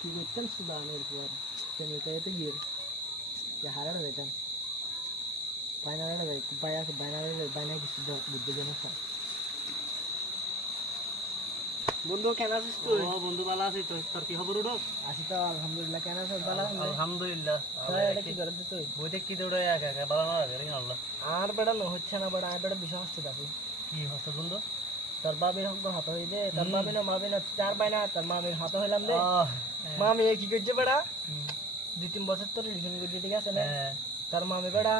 কি করতেন সুদানের পর সেমিটাইতে গিয়ে হারানো যাইতাম বাইনারে যাই বাইনা কিছু বুদ্ধি জানা বন্ধু কেন আছিস তুই? বন্ধু ভালো আছি তো, তোর কি খবর? উঠো আছি তো আলহামদুলিল্লাহ। কেন আছিস? ভালো আলহামদুলিল্লাহ। এটা কি করতে তুই? বইতে কি দৌড়ে একা একা ভালো না লাগে আল্লাহ। আর বেড়ানো হচ্ছে না বেড়া, আর বেড়া বিষয় হচ্ছে দাবি কি হচ্ছে বন্ধু? তোর বাবির হক হাত হয়ে দে, তোর বাবি না মাবি না চার বাই না, তোর মামির হাত হইলাম দে। মামি কি করছে বেড়া? 2-3 বছর তোর রিলেশন করছে, ঠিক আছে না? তার মামি বেড়া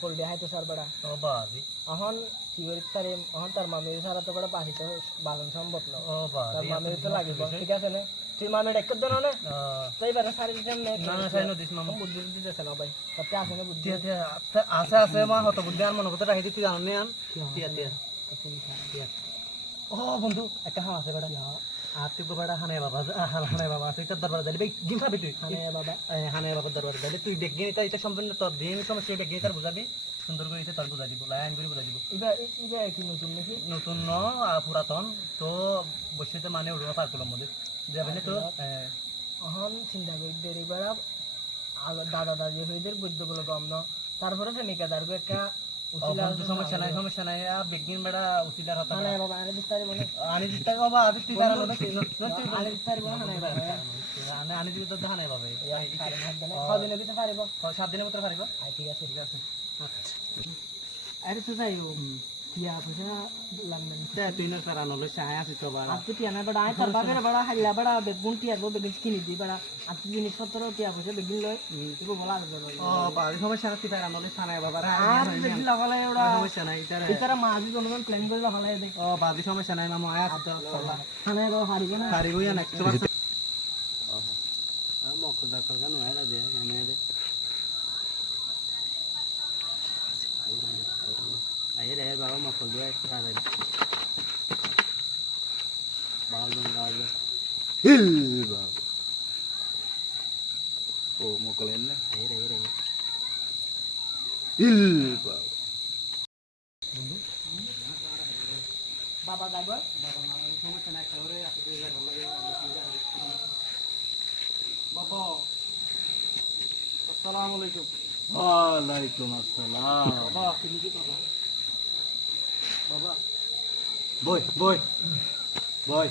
কোল্ডে হাইতে সার বেড়া ও বাবি এখন কি করি তার এখন তার মামির সারা তো বেড়া পাশে তো বাগান সম্ভব না। ও বাবি তার মামির তো লাগিব, ঠিক আছে না? তুই মামির এক দেন না তাই বেড়া সারি দিতাম না। না না সাইনো দিস মামা বুদ্ধি দিতেছে না ভাই, তাতে আছে না বুদ্ধি? আছে আছে মা হত বুদ্ধি আর মনে কথা রাখি তুই জানো না আন তিয়া তিয়া তিয়া। ও বন্ধু একটা হাম আছে বেড়া আর তুই বেড়া হানে বাবা আছে তার দরবার যাবি গিম খাবি তুই হানে বাবার দরবার যাবি তুই বেগিনি তাই এটা সম্পূর্ণ তোর দিন সমস্যা বেগিনি তার বুঝাবি সুন্দর করে তোর বুঝা দিব লাইন করে বুঝা দিব। এটা কি নতুন নাকি? নতুন ন পুরাতন তো বসিতে মানে উড়বা পার করলাম মধ্যে যাবে না তো এখন চিন্তা করি দেরি বেড়া দাদা দাদি হইদের বুদ্ধগুলো কম ন, তারপরে প্রেমিকাদার একটা সমস্যা নাই বেগিন বেড়া উচিলার হতা হানায় বাবা আনে দিতে পারিব না? আনি দিতে বাবা আদি তুই জানা না আনে দিতে পারিব না হানায় বাবা? আনি দিবি তো জানাই বাবা কদিনের ভিতরে পারিব? 7 দিনের ভিতরে পারিব। ঠিক আছে ঠিক আছে। আরে তো যাই টিয়া পয়সা লাগবে না তুই না স্যার আনলে সাহায্য আছে তো বাড়া আপনি টিয়া না বেড়া আয় তার বাপের বেড়া হাইলা বেড়া বেগুন টিয়া গো বেগুন কিনে দি বেড়া আপনি জিনিসপত্র টিয়া পয়সা বেগুন লয় তুই বলা আর ও বাড়ি সমস্যা না তুই তার আনলে সানাই বাবা আর বেগুন লাগালে ওরা সমস্যা নাই এটারা মাঝি জনগণ প্ল্যান করে লাগালে দেখ। ও বাড়ি সমস্যা নাই মামা আয় তো হানায় বাবা হারিবে না পারিব ইয়া নেক্সট বার মকল ডাক্তার কেন আইলা দে এনে দে আয় রে বাবা মকল দিয়ে তাড়াতাড়ি বালন গালে হিল বাবা ও মকল এনে আয় রে রে হিল বাবা বাবা যাইব বাবা না সমস্যা নাই করে আসতে লাগে বাবা আসসালামু আলাইকুম। ওয়ালাইকুম আসসালাম। বাবা তুমি কি বাবা বাবা বই বই বই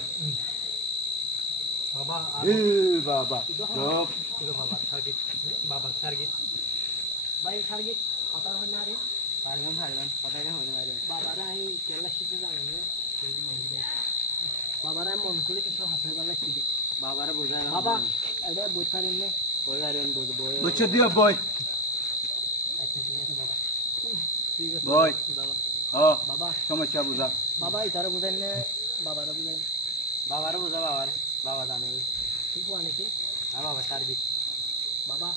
বাবা এ বাবা চুপ ঠিক বাবা সার্কিট বাবা সার্কিট ভাই সার্গিট হাতার হয় না রে পারগাম পাতায় না হয় না রে বাবারা এই কেলা শিখে জানে না বাবারা মন করে কিছু হাতের বেলা শিখে বাবারে বুঝায় না বাবা এটা বইতে পারেন না বই আরেন বই বই বুঝছো দিও বই আচ্ছা ঠিক আছে বাবা ঠিক আছে বই বাবা হ্যাঁ বাবা সমস্যা বুঝা বাবা ইতারা বুঝেন না বাবারা বুঝেন বাবারে বুঝা বাবারে বাবা জানে ঠিক আছে কি আর বাবা সার্কিট বাবা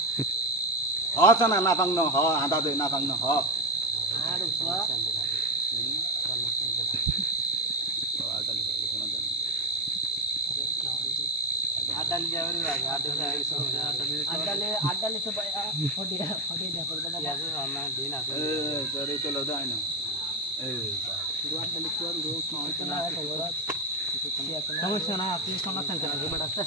হ্যাঁ না না পাংন হ আদা দে না পাংন হ আর উসবা আডালি যাবে আগে আডালি আড্ডালে তো ভাই ফটি দেখো বাবা আছে না দিন আছে এ তোরে তো লদাই না এই আড্ডালে তো আর লোক কি না খবর সমস্যা না আপনি সোনা সেন্টার আছে বড় আছে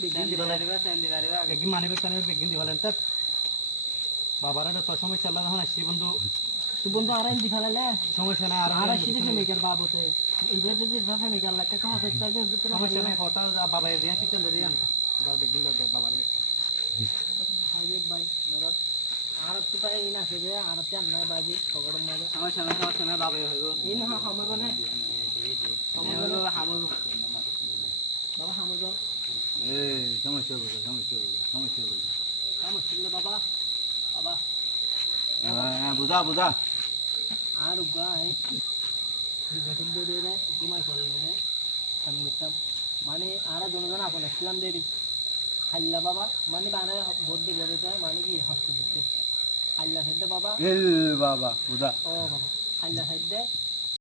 বেগিন দিবা লাগবে সেন্ডি লাগবে বেগিন মানিবে কানে বেগিন দিবা লাগবে বাবারা তো সমস্যা লাগা হনা সি বন্ধু তুই বন্ধু আরাম দি ফেলালে সমস্যা না আর সিটি ফেমিকার বাবুতে এইবার যদি ফেমিকার লাগে তো হাতে চাইলে ভিতরে সমস্যা নাই কথা বাবা দিয়া শিখতে দিয়ান বাবা বেগিন দাও বাবা হাইবে ভাই ধরো আর তো পাই না সে যে আর তে না বাজি খবর মাঝে সমস্যা না বাবা হইব ইন হামগো না হামগো হামগো বাবা হামগো এই সমস্যা বুঝা সমস্যা বাবা বাবা হ্যাঁ বুঝা বুঝা আর গায় বেতন দিয়ে দেয় ঘুমাই পড়ে দেয় আমি বলতাম মানে আর জনজন আপন ইসলাম দেরি হাল্লা বাবা মানে বানা ভোট দিয়ে যেতে মানে কি হস্ত দিতে হাল্লা সাইডে বাবা এ বাবা বুঝা ও বাবা হাল্লা সাইডে